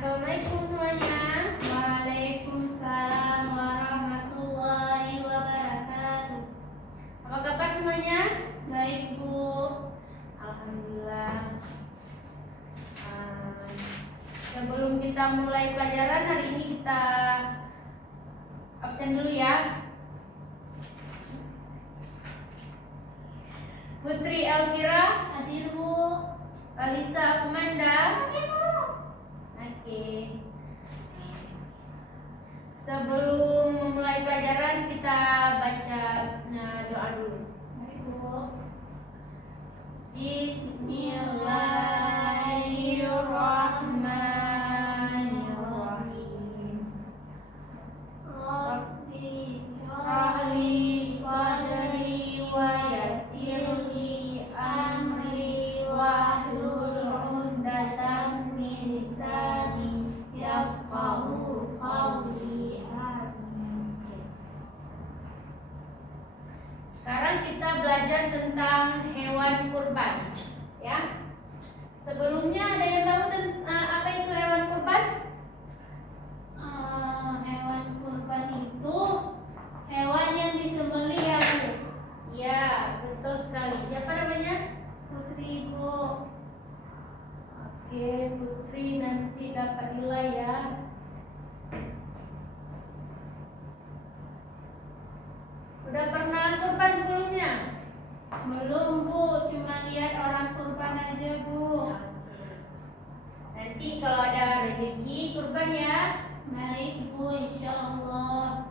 Assalamualaikum semuanya. Waalaikumsalam warahmatullahi wabarakatuh. Apa kabar semuanya? Baik Bu. Alhamdulillah. Sebelum kita mulai pelajaran hari ini kita absen dulu ya. Putri Elvira hadir Bu. Alisa Kumanda hadir Bu. Oke. Sebelum memulai pelajaran kita baca doa dulu. Bismillahirrahmanirrahim. Rabbi shrahli sadri wa yassirli amri wahlul 'uqdatam min lisani yafqahu qawli. Amin. Sekarang kita belajar tentang hewan kurban, ya. Sebelumnya ada yang tahu apa itu hewan kurban? Hewan kurban itu hewan yang disembelih ya Bu. Ya, betul sekali. Siapa namanya? Putri Bu. Oke, Putri nanti dapat nilai ya. Udah pernah kurban sebelumnya? Belum Bu, cuma lihat orang kurban aja Bu. Nanti kalau ada rezeki kurban ya. Baik Bu, insya Allah.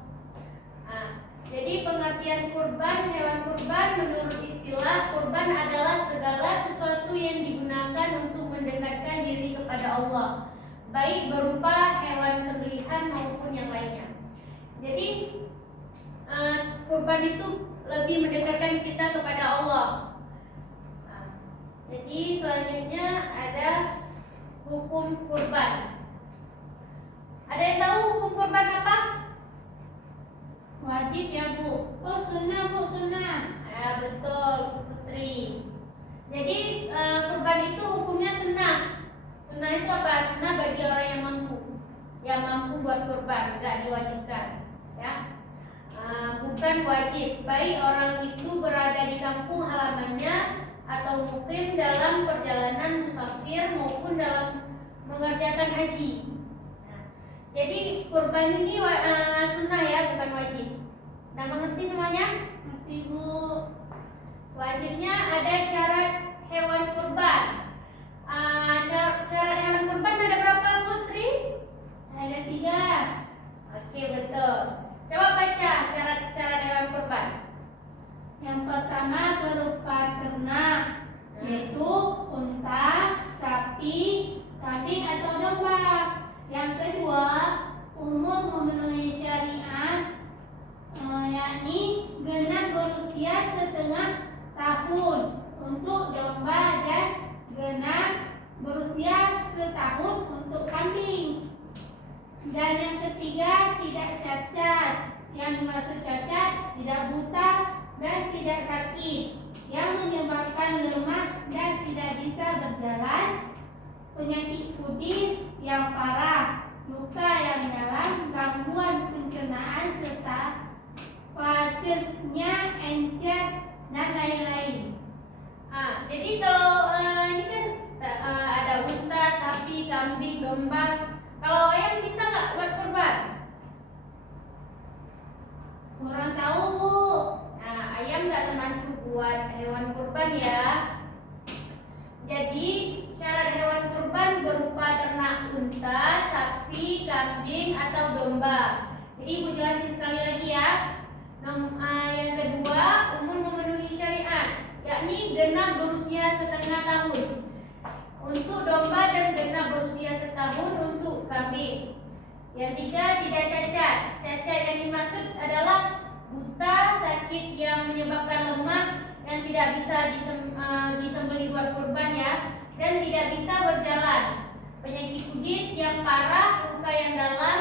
Jadi pengertian kurban, hewan kurban menurut istilah kurban adalah segala sesuatu yang digunakan untuk mendekatkan diri kepada Allah, baik berupa hewan sembelihan maupun yang lainnya. Jadi kurban itu lebih mendekatkan kita kepada Allah. Jadi selanjutnya ada hukum kurban. Ada yang tahu hukum kurban apa? Wajib ya Bu. Oh sunnah Bu, sunnah. Ya betul Putri. Jadi kurban itu hukumnya sunnah. Sunnah itu apa? Sunnah bagi orang yang mampu buat kurban, nggak diwajibkan, ya. Bukan wajib, baik orang itu berada di kampung halamannya atau mungkin dalam perjalanan musafir maupun dalam mengerjakan haji. Jadi kurban ini sunnah ya, bukan wajib. Nah, mengerti semuanya? Mengerti Bu. Selanjutnya ada syarat hewan kurban. Syarat hewan kurban ada berapa Putri? Ada 3. Oke, betul. Coba baca syarat hewan kurban. Yang pertama berupa ternak, yaitu unta, sapi, kambing atau domba. Yang kedua, umur memenuhi syariat, yakni genap berusia setengah tahun untuk domba dan genap berusia setahun untuk kambing. Dan yang ketiga, tidak cacat. Yang dimaksud cacat, tidak buta dan tidak sakit, yang menyebabkan lemah dan tidak bisa berjalan, penyakit kudis yang parah, luka yang dalam, gangguan pencernaan serta fasesnya encer dan lain-lain. Jadi kalau ini kan ada unta, sapi, kambing, domba. Kalau ayam bisa nggak buat kurban? Kurang tahu Bu. Ayam nggak termasuk buat hewan kurban ya. Jadi syarat hewan kurban berupa ternak unta, sapi, kambing atau domba. Jadi Ibu jelasin sekali lagi ya. Yang kedua, umur memenuhi syariat, yakni genap berusia setengah tahun untuk domba dan genap berusia setahun untuk kambing. Yang tiga, tidak cacat. Cacat yang dimaksud adalah buta, sakit yang menyebabkan lemah yang tidak bisa disembelih buat kurban ya, dan tidak bisa berjalan. Penyakit kudis yang parah, luka yang dalam,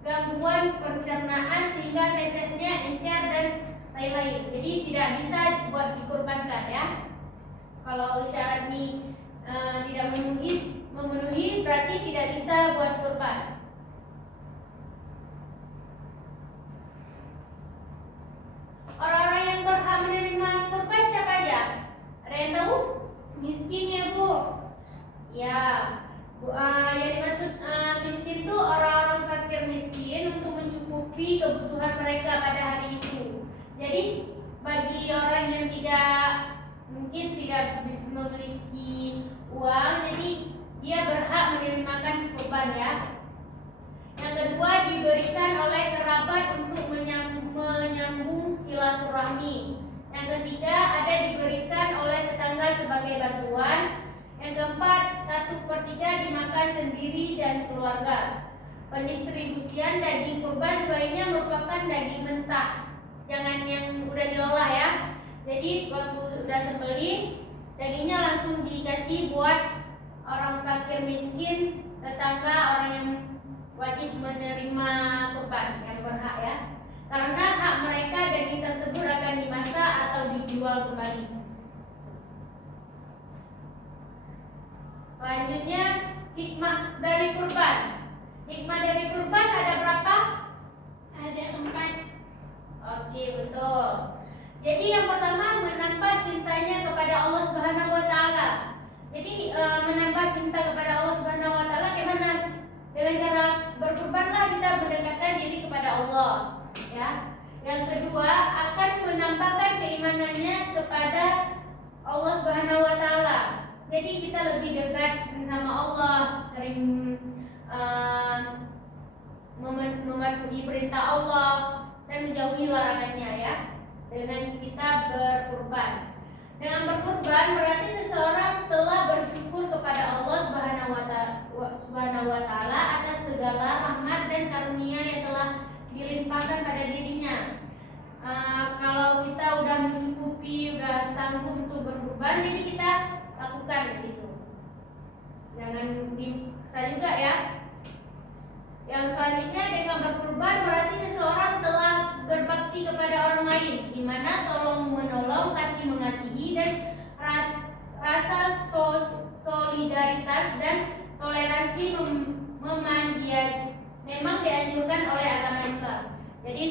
gangguan pencernaan sehingga fesesnya encer dan lain-lain. Jadi tidak bisa buat dikurbankan ya. Kalau syarat ini tidak memenuhi berarti tidak bisa buat kurban. Orang-orang yang berhak menerima kurban siapa aja? Ada yang tahu? Miskin ya Bu. Ya, yang dimaksud miskin itu orang-orang fakir miskin untuk mencukupi kebutuhan mereka pada hari itu. Jadi bagi orang yang mungkin tidak bisa memiliki uang, jadi dia berhak menerima kurban ya. Yang kedua, diberikan oleh kerabat untuk menyambung silaturahmi. Yang ketiga, ada diberikan oleh tetangga sebagai bantuan. Yang keempat, 1/3 dimakan sendiri dan keluarga. Pendistribusian daging kurban sebaiknya merupakan daging mentah, jangan yang udah diolah ya. Jadi waktu sudah sembelih, dagingnya langsung dikasih buat orang fakir miskin, tetangga, orang yang wajib menerima kurban, yang berhak ya. Karena hak mereka daging tersebut akan dimasak atau dijual kembali. Selanjutnya, hikmah dari kurban. Hikmah dari kurban ada berapa? Ada 4. Oke, betul. Jadi yang pertama, menambah cintanya kepada Allah Subhanahu wa taala. Jadi menambah cinta kepada Allah Subhanahu wa taala gimana? Dengan cara berkurbanlah kita mendekatkan diri kepada Allah, ya. Yang kedua, akan menambahkan keimanannya kepada Allah Subhanahu wa taala. Jadi kita lebih dekat sama Allah, sering mematuhi perintah Allah dan menjauhi larangannya ya. Dengan kita berkurban. Dengan berkurban berarti seseorang telah bersyukur kepada Allah Subhanahu wa taala atas segala rahmat dan karunia yang telah dilimpahkan pada dirinya. Kalau kita udah mencukupi, udah sanggup untuk berkurban, jadi kita lakukan itu. Jangan dipaksa juga ya. Yang selanjutnya, dengan berkurban berarti seseorang telah berbakti kepada orang lain, di mana tolong menolong, kasih mengasihi dan rasa solidaritas dan toleransi memang dianjurkan oleh agama Islam. Jadi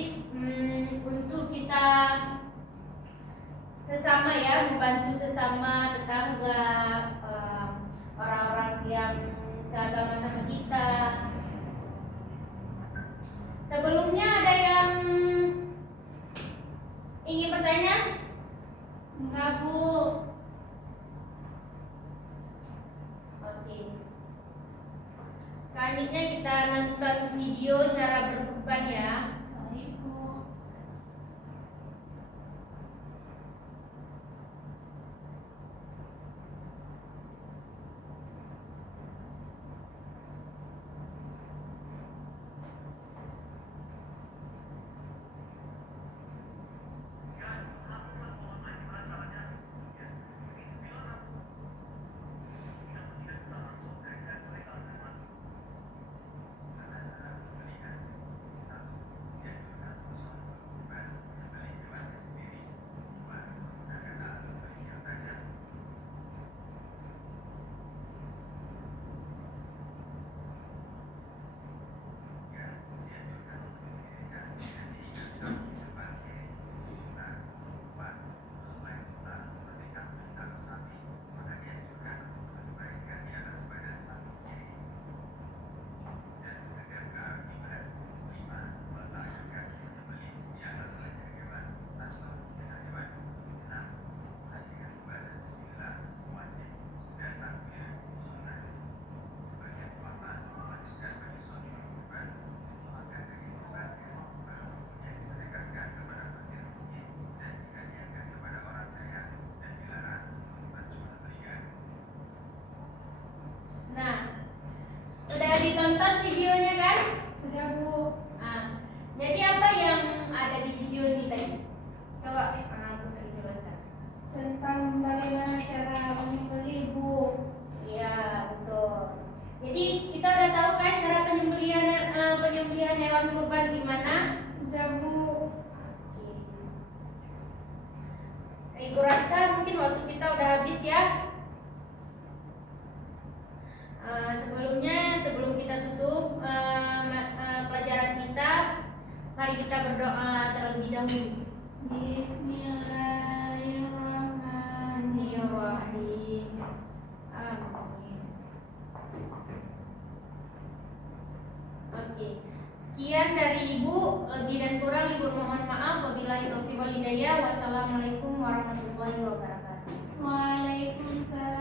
untuk kita sesama ya, membantu sesama tetangga, orang-orang yang seagama sama kita. Sebelumnya ada yang ingin bertanya? Enggak Bu. Oke. Selanjutnya kita nonton video cara berkurban ya. Baik Bu. Ditonton videonya kan? Sudah Bu. Nah, jadi apa yang ada di video ini tadi? Coba Ana Putri jelaskan. Tentang bagaimana cara menyembelih Bu. Iya betul. Jadi kita udah tahu kan cara penyembelihan hewan kurban gimana? Sudah Bu. Oke. Ibu rasa mungkin waktu kita udah habis ya. Sebelum kita tutup pelajaran kita, mari kita berdoa terlebih dahulu. Bismillahirrahmanirrahim. Amin. Oke. Sekian dari Ibu, lebih dan kurang Ibu mohon maaf. Wabillahi taufiq wal hidayah. Wassalamualaikum warahmatullahi wabarakatuh. Waalaikumsalam.